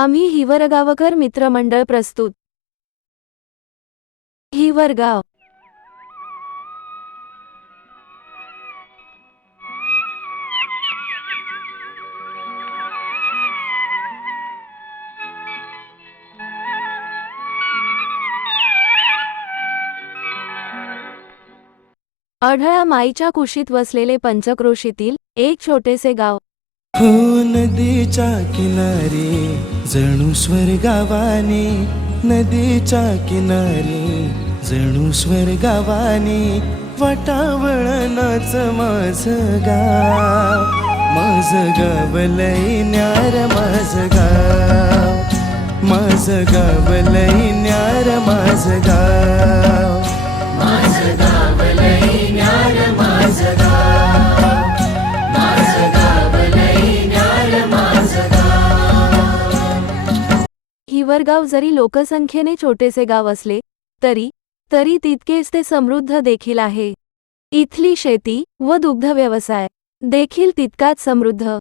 आम्ही हिवरगावकर मित्रमंडळ प्रस्तुत. हिवरगाव. आढळा माईच्या कुशीत वसलेले पंचक्रोशीतील एक छोटेसे गाव. हो नदीच्या किनारी जणू स्वर्गावानी, नदीच्या किनारी जणू स्वर्गावानी, वाटावळणाच माझं गाव, माझं गाव लई न्यार, माझं गाव, माझं गाव लई न्यार, माझं गाव, माझं गाव लई न्यार, माझं गाव, माझं गाव लई न्यार, माझं गाव. हिवरगाव जरी लोकसंख्येने छोटेसे गाव असले तरी तितकेच ते समृद्ध देखील आहे. इथली शेती व दुग्ध व्यवसाय देखील तितकाच समृद्ध.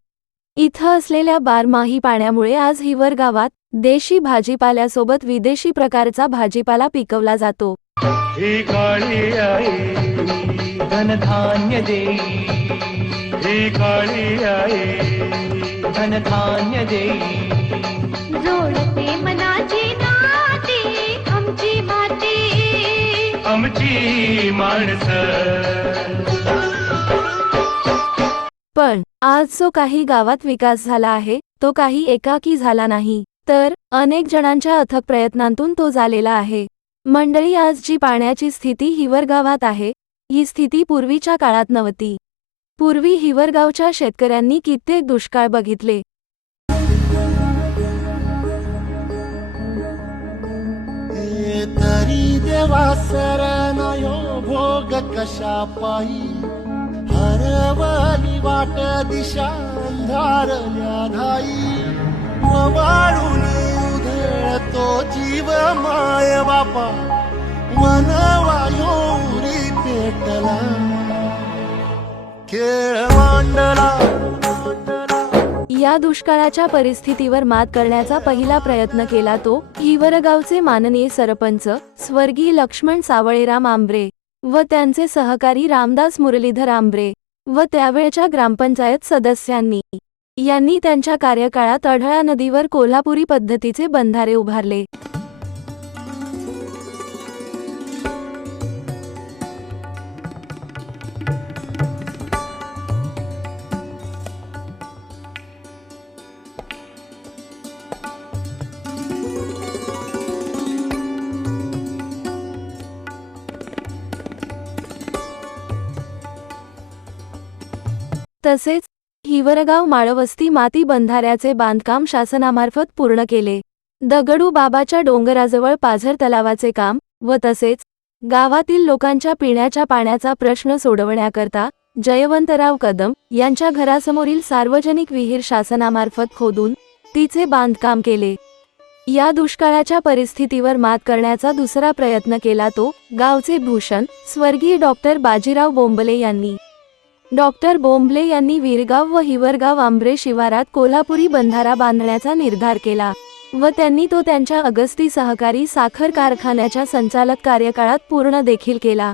इथं असलेल्या बारमाही पाण्यामुळे आज हिवरगावात देशी भाजीपाल्यासोबत विदेशी प्रकारचा भाजीपाला पिकवला जातो. ही काळी आई धनधान्य देई, ही काळी आई धनधान्य देई, जोडते मनाची नाती आमची माती, आमची माणसं. पण आज जो काही गावात विकास झाला आहे तो काही एकाकी झाला नाही, तर अनेक जणांच्या अथक प्रयत्नांतून तो झालेला आहे. मंडळी, आज जी पाण्याची स्थिती हिवरगावात आहे ही स्थिती पूर्वीच्या काळात नव्हती. पूर्वी हिवरगावच्या शेतकऱ्यांनी कित्येक दुष्काळ बघितले. तरी देवा सरनायो भोग कशा पायी, हरवली वाट दिशा अंधारल्या धाई, वाळून उधळतो जीव माय बापा, वनवायोरी पेटला खेळ मांडला. या दुष्काळाच्या परिस्थितीवर मात करण्याचा पहिला प्रयत्न केला तो हिवरगावचे माननीय सरपंच स्वर्गीय लक्ष्मण सावळेराम आंब्रे व त्यांचे सहकारी रामदास मुरलीधर आंब्रे व त्यावेळच्या ग्रामपंचायत सदस्यांनी. यांनी त्यांच्या कार्यकाळात आढळा नदीवर कोल्हापुरी पद्धतीचे बंधारे उभारले. तसेच हिवरगाव माळवस्ती माती बंधाऱ्याचे बांधकाम शासनामार्फत पूर्ण केले. दगडू बाबाच्या डोंगराजवळ पाझर तलावाचे काम व तसेच गावातील लोकांच्या पिण्याच्या पाण्याचा प्रश्न सोडवण्याकरता जयवंतराव कदम यांच्या घरासमोरील सार्वजनिक विहीर शासनामार्फत खोदून तिचे बांधकाम केले. या दुष्काळाच्या परिस्थितीवर मात करण्याचा दुसरा प्रयत्न केला तो गावचे भूषण स्वर्गीय डॉक्टर बाजीराव बोंबले यांनी. डॉक्टर बोंबले यांनी वीरगाव व हिवरगाव आंब्रे शिवारात कोल्हापुरी बंधारा बांधण्याचा निर्धार केला व त्यांनी तो त्यांच्या अगस्ती सहकारी साखर कारखान्याच्या संचालक कार्यकाळात पूर्ण देखील केला.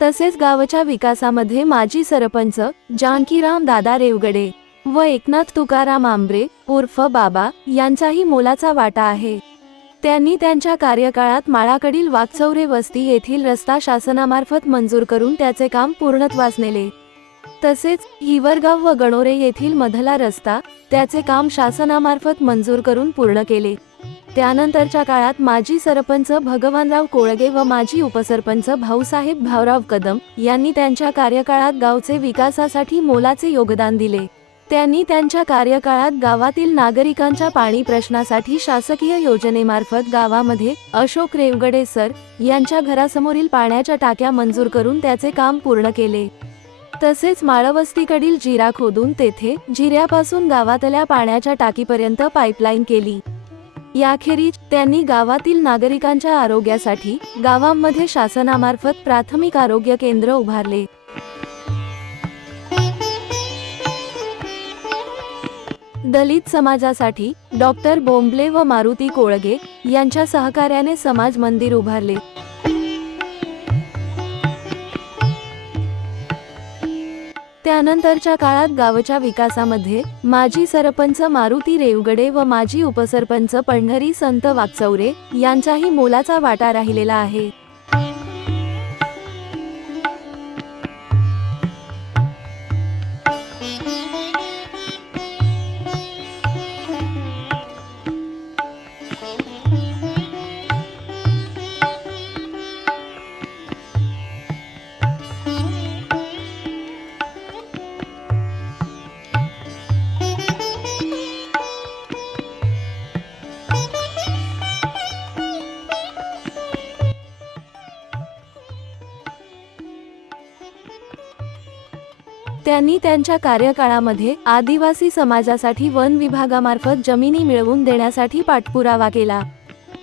तसेच गावाच्या विकासामध्ये माजी सरपंच जानकीराम दादा रेवगडे व एकनाथ तुकाराम आंब्रे उर्फ बाबा यांचाही मोलाचा वाटा आहे. त्यांनी त्यांच्या कार्यकाळात माळाकडील वाकचौरे वस्ती येथील रस्ता शासनामार्फत मंजूर करून त्याचे काम पूर्णत्वास नेले. तसेच हिवरगाव व गणोरे येथील मधला रस्ता त्याचे काम शासनामार्फत मंजूर करून पूर्ण केले. त्यानंतरच्या काळात माजी सरपंच भगवानराव कोळगे व माजी उपसरपंच भाऊसाहेब भावराव कदम यांनी त्यांच्या कार्यकाळात गावचे विकासासाठी मोलाचे योगदान दिले. त्यांनी त्यांच्या कार्यकाळात गावातील नागरिकांच्या पाणी प्रश्नासाठी शासकीय योजनेमार्फत गावामध्ये अशोक रेवगडे सर यांच्या घरासमोरील पाण्याच्या टाक्या मंजूर करून त्याचे काम पूर्ण केले. तसेच माळवस्तीकडील जिरा खोदून तेथे जिऱ्यापासून गावातल्या पाण्याच्या टाकीपर्यंत पाईपलाईन केली. याखेरीज त्यांनी गावातील नागरिकांच्या आरोग्यासाठी गावांमध्ये शासनामार्फत प्राथमिक आरोग्य केंद्र उभारले. दलित समाजासाठी डॉक्टर बोंबले व मारुती कोळगे यांच्या सहकार्याने समाज मंदिर उभारले. त्यानंतरच्या काळात गावच्या विकासामध्ये माजी सरपंच मारुती रेवगडे व माजी उपसरपंच पंढरी संत वाकचौरे यांचाही मोलाचा वाटा राहिलेला आहे. त्यांनी त्यांच्या कार्यकाळामध्ये आदिवासी समाजासाठी वन विभागामार्फत जमिनी मिळवून देण्यासाठी पाठपुरावा केला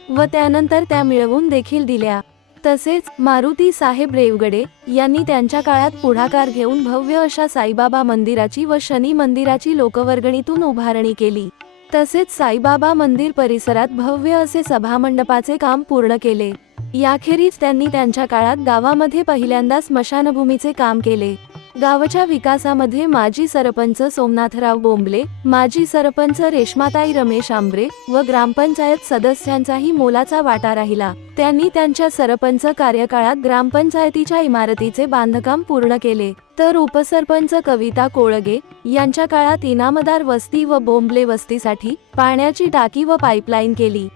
व त्यानंतर त्या मिळवून देखील दिल्या. तसेच मारुती साहेब रेवगडे यांनी त्यांच्या काळात पुढाकार घेऊन भव्य अशा साईबाबा मंदिराची व शनी मंदिराची लोकवर्गणीतून उभारणी केली. तसेच साईबाबा मंदिर परिसरात भव्य असे सभामंडपाचे काम पूर्ण केले. याखेरीज त्यांनी त्यांच्या काळात गावामध्ये पहिल्यांदा स्मशानभूमीचे काम केले. गावाच्या विकासामध्ये माजी सरपंच सोमनाथराव बोंबले, माजी सरपंच रेश्माताई रमेश आंबरे व ग्रामपंचायत सदस्यांचाही मोलाचा वाटा राहिला. त्यांनी त्यांच्या सरपंच कार्यकाळात ग्रामपंचायतीच्या इमारतीचे बांधकाम पूर्ण केले, तर उपसरपंच कविता कोळगे यांच्या काळात इनामदार वस्ती व बोंबले वस्तीसाठी पाण्याची टाकी व पाईपलाईन केली.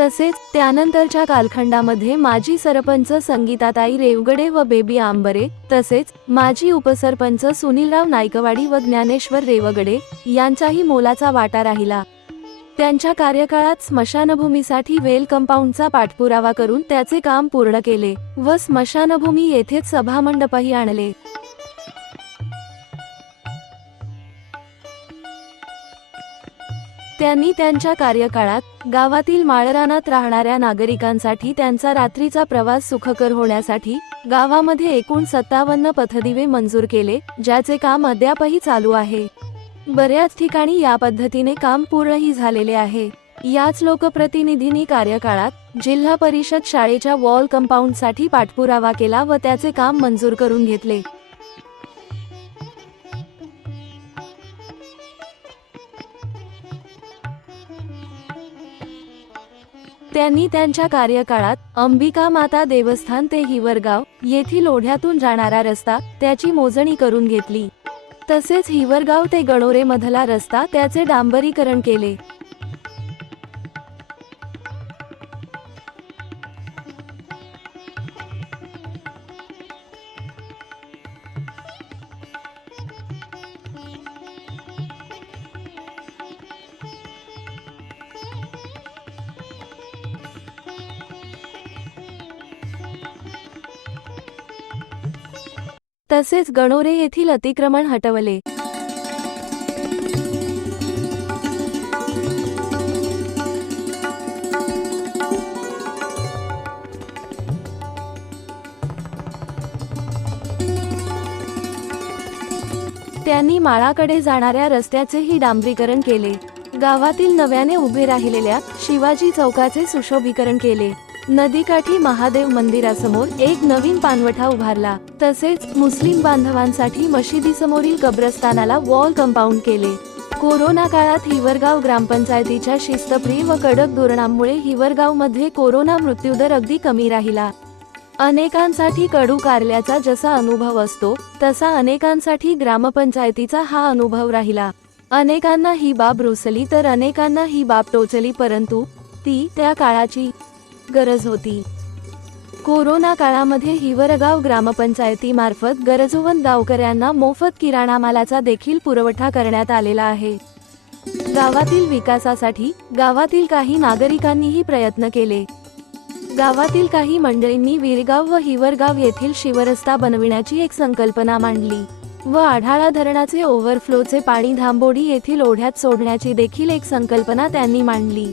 तसेच त्यानंतरच्या कालखंडामध्ये माजी सरपंच संगीताताई रेवगडे व बेबी आंबरे तसेच माजी उपसरपंच सुनीलराव नायकवाडी व ज्ञानेश्वर रेवगडे यांचाही मोलाचा वाटा राहिला. त्यांच्या कार्यकाळात स्मशानभूमीसाठी वेल कंपाऊंडचा पाठपुरावा करून त्याचे काम पूर्ण केले व स्मशानभूमी येथेच सभामंडपही आणले. त्यांनी त्यांच्या कार्यकाळात गावातील माळरानात राहणाऱ्या नागरिकांसाठी त्यांचा रात्रीचा प्रवास सुखकर होण्यासाठी गावामध्ये एकूण 57 पथदिवे मंजूर केले, ज्याचे काम अद्यापही चालू आहे. बऱ्याच ठिकाणी या पद्धतीने काम पूर्णही झालेले आहे. याच लोकप्रतिनिधींनी कार्यकाळात जिल्हा परिषद शाळेच्या वॉल कंपाऊंडसाठी पाठपुरावा केला व त्याचे काम मंजूर करून घेतले. त्यांनी त्यांच्या कार्यकाळात अंबिका माता देवस्थान ते हिवरगाव येथील ओढ्यातून जाणारा रस्ता त्याची मोजणी करून घेतली. तसेच हिवरगाव ते गणोरे मधला रस्ता त्याचे डांबरीकरण केले. तसेच गणोरे येथील अतिक्रमण हटवले. त्यांनी माळाकडे जाणाऱ्या रस्त्याचेही डांबरीकरण केले. गावातील नव्याने उभे राहिलेल्या शिवाजी चौकाचे सुशोभीकरण केले. नदीकाठी महादेव मंदिरासमोर एक नवीन पाणवठा उभारला. तसेच मुस्लिम बांधवांसाठी मशिदीसमोरील कब्रस्तानाला वॉल कंपाऊंड केले. कोरोना काळात हिवरगाव ग्रामपंचायतीच्या शिस्तप्रिय व कडक धोरणांमुळे हिवरगावमध्ये कोरोना मृत्यूदर अगदी कमी राहिला. अनेकांसाठी कडू कारल्याचा जसा अनुभव असतो तसा अनेकांसाठी ग्रामपंचायतीचा हा अनुभव राहिला. अनेकांना ही बाब रुसली तर अनेकांना ही बाब टोचली, परंतु ती त्या काळाची गरज होती. कोरोना काळामध्ये हिवरगाव ग्रामपंचायतीमार्फत गरजवंत गावकऱ्यांना मोफत किराणा मालाचा देखील पुरवठा करण्यात आलेला आहे. गावातील विकासासाठी गावातील काही नागरिकांनीही प्रयत्न केले. गावातील काही मंडळींनी विरगाव व हिवरगाव येथील शिवरस्ता बनविण्याची एक संकल्पना मांडली व आढाळा धरणाचे ओव्हरफ्लोचे पाणी धांबोडी येथील ओढ्यात सोडण्याची देखील एक संकल्पना त्यांनी मांडली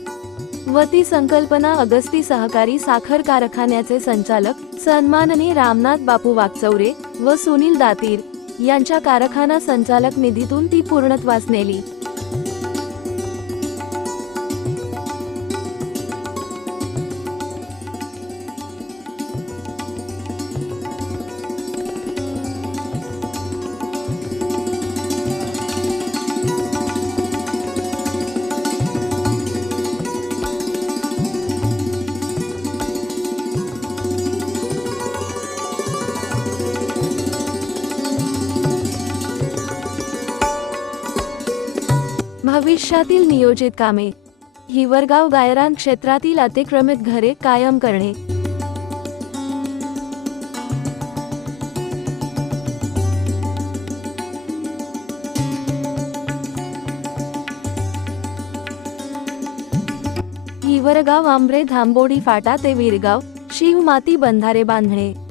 व ती संकल्पना अगस्ती सहकारी साखर कारखान्याचे संचालक सन्माननीय रामनाथ बापू वाकचौरे व सुनील दातीर यांच्या कारखाना संचालक निधीतून ती पूर्णत्वास नेली. भविष्यातील नियोजित कामे. हिवरगाव गायरान क्षेत्रातील अतिक्रमित घरे कायम करणे. हिवरगाव आंब्रे धांबोडी फाटा ते वीरगाव शिवमाती बंधारे बांधणे.